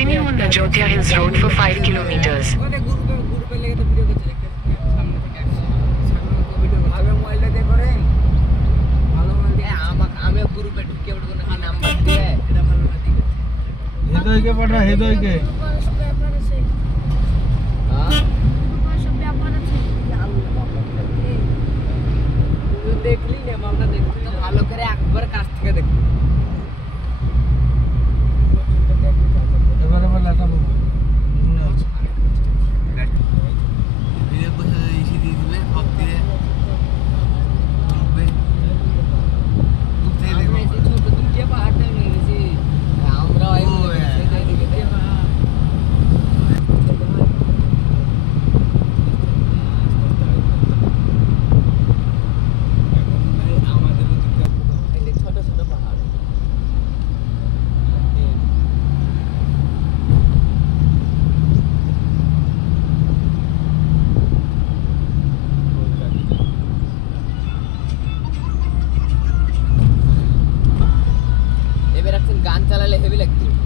Continue on Najotia Hills Road for 5 kilometers. হেদয়কে পাঠা হেদয়কে দেখলি না মামলা দেখলি ভালো করে একবার কাছ থেকে দেখলি এবারে বল লাটাবো মনে আছে ভিডিও করে এসে দিয়ে দিবে সব দিয়ে করবে তুই দেখো এই ছোট দুটিয়া পাহাড়টা নিয়ে গেছি আমরা ওই সেটাই দিকে গান চালালে হেভি লাগতো